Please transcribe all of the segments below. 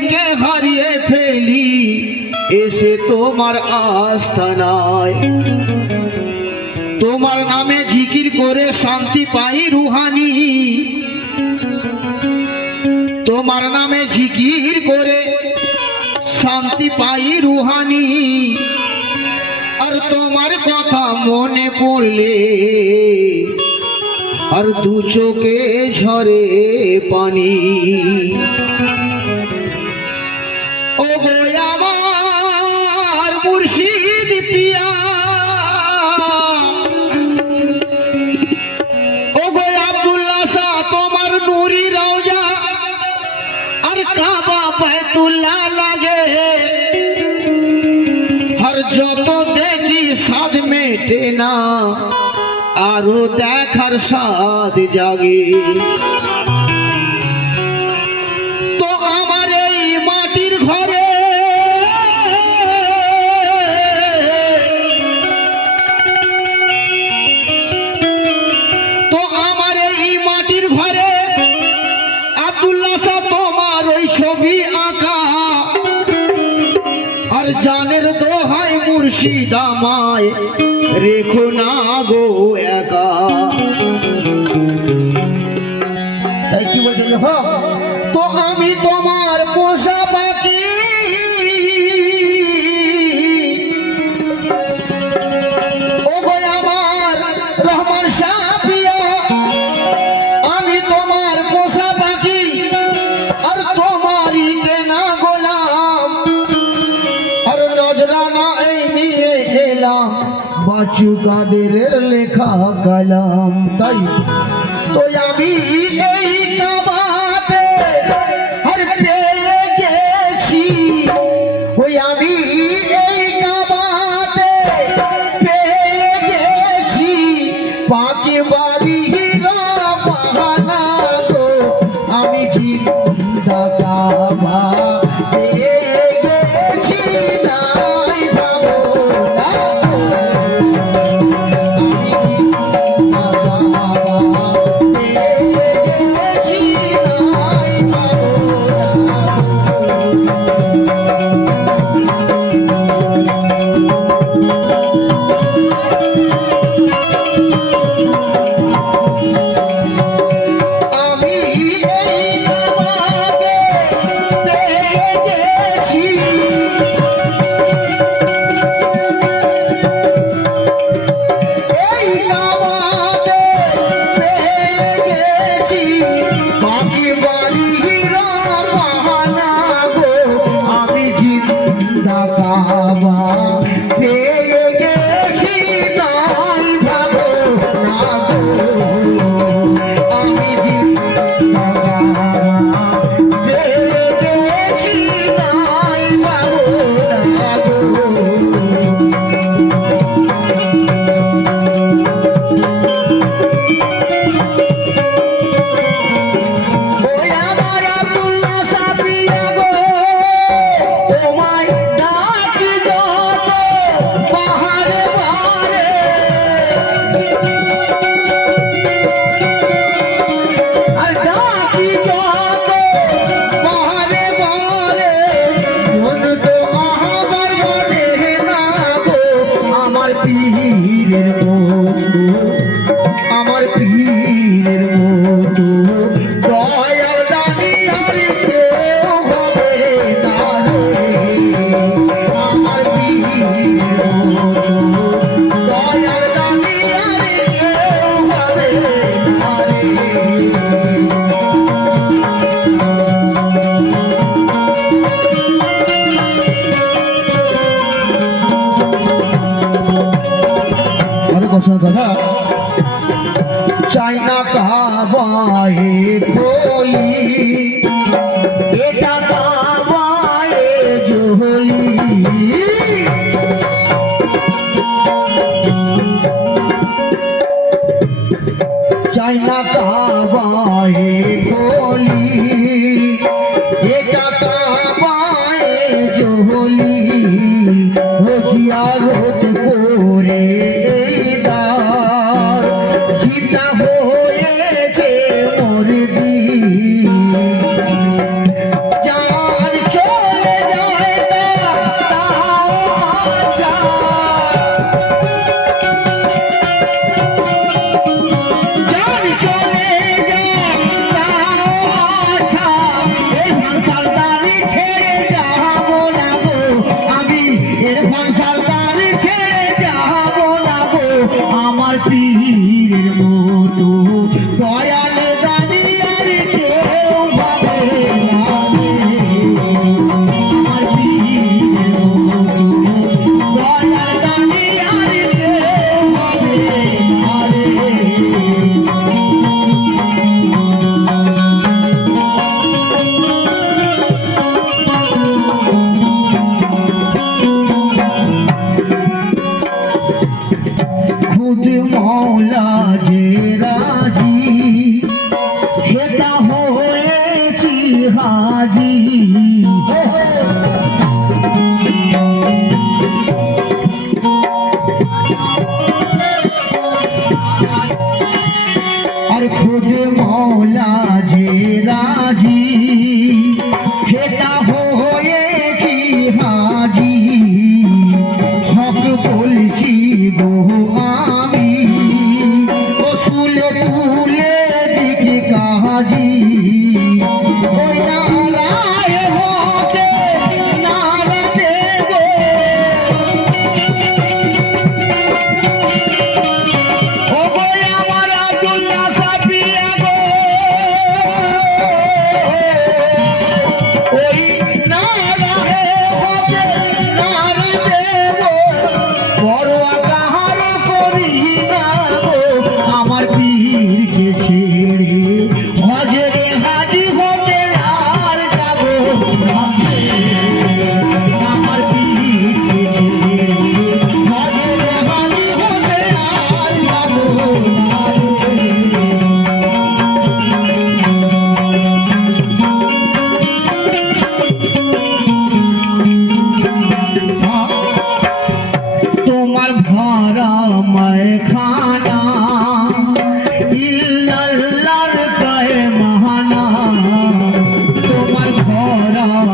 নিজেকে হারিয়ে ফেলি এসে তোমার আস্তানায়। তোমার নামে জিকির করে শান্তি পাই রুহানি, তোমার নামে জিকির করে শান্তি পাই রুহানি। আর তোমার কথা মনে পড়লে আর দু চোখে ঝরে পানি। ও গো আমার মুর্শিদ পিয়া, ও গো আব্দুল্লাহ শাহ তোমার নুরি রওজা আর কাবা বাইতুল্লাহ লাগে। হর যত দেখি সাদ মেটে না, আরো দেখার সাদ জাগে। তো আমার এই মাটির ঘরে তো আমার এই মাটির ঘরে আব্দুল্লাহ শাহ তোমার ওই ছবি আঁকা। আর জানের দোহাই মুর্শিদ আমায় রেখো না গো একা। তাই কি বলছেন? তো আমি তোমার পোষা পাখি, ও গো আমার রহমান শাহ পিয়া, আমি তোমার পোষা পাখি আর তোমারই কেনা গোলাম। আর নজরানা এই নিয়ে এলাম বাঁচু কাদেরের লেখা কালাম। তাই তো আমি এই কাবাতে আর পেয়ে গেছি, ওই আমি এই কাবাতে পেয়ে গেছি পাকে বাড়ি বাহানা গো। আমি জিন্দা কাবা পেয়ে গেছি, নাই ভাবো না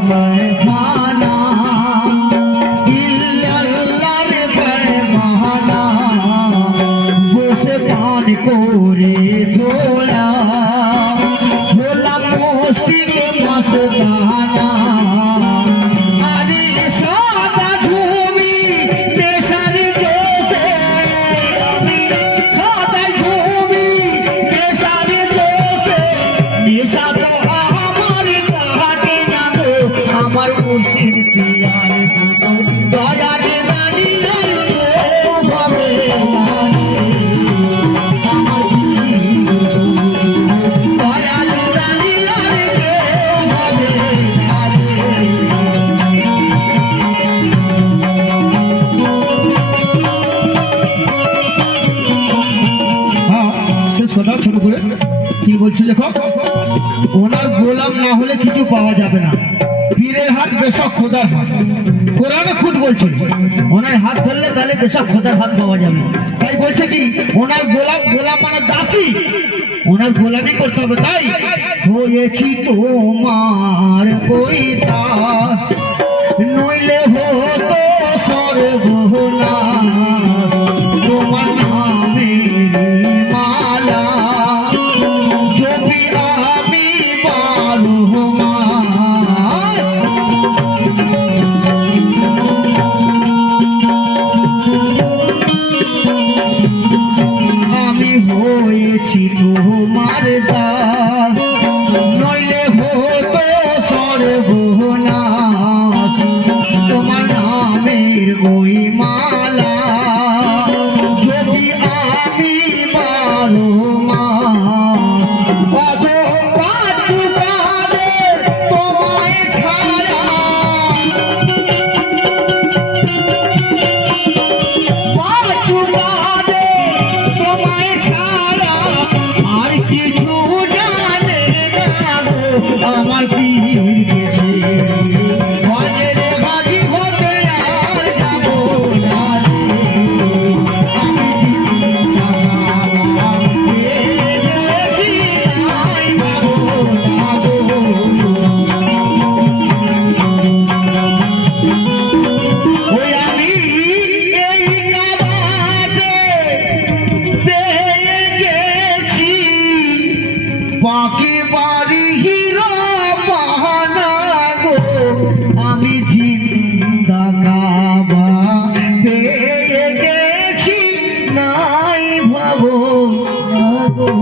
मैं खाना इल्लल्लाह मैं महाना বসে পান করে ধোলা হলাম মস্তিকে মস্তানা আরে সাদা ঝুমি নেশার জোশে আমি সাদা ঝুমি নেশার জোশে নেশা তো আমার কাটে না গো আমার মুর্শিদ পিয়ার দয়াল দানিয়ার তো ভাবে ছোট করে কি বলছি লেখো ওনার গোলাম না হলে কিছু পাওয়া যাবে না পীরের হাত বেশক খোদার হাত কোরআনে খুদ বলছে ওনার হাত ধরলে তাহলে বেশক খোদার হাত পাওয়া যাবে তাই বলছে কি ওনার গোলাম গোলাম মানে দাসী ওনার গোলামি করতে হবে তাই হয়েছি তোমার ওই দাস নইলে হতো সর্বনাশ তোমার নামে মালা জপি আমি বালুমা আমি হয়েছি তোমার দাস নইলে হতো সর্বনাশ তোমার নামের ওই মালা যদি আমি বারো মাস কত পাঁচু কাঁদে তোমায় ছাড়া পাঁচু কাঁদে তোমায় ছাড়া আর কিছু জানে না গো আমার পীর গেছে বাজরে হাজি হতে আর যাবো না রে আমি চিন্তা পেয়েছি নাই বাবু না গো ওই আমি এই কাবাতে পেয়ে গেছি বাকি বাড়ি হিরো বাহানা গো আমি জিন্দা কাবা পেয়ে গেছি নাই ভাবো না গো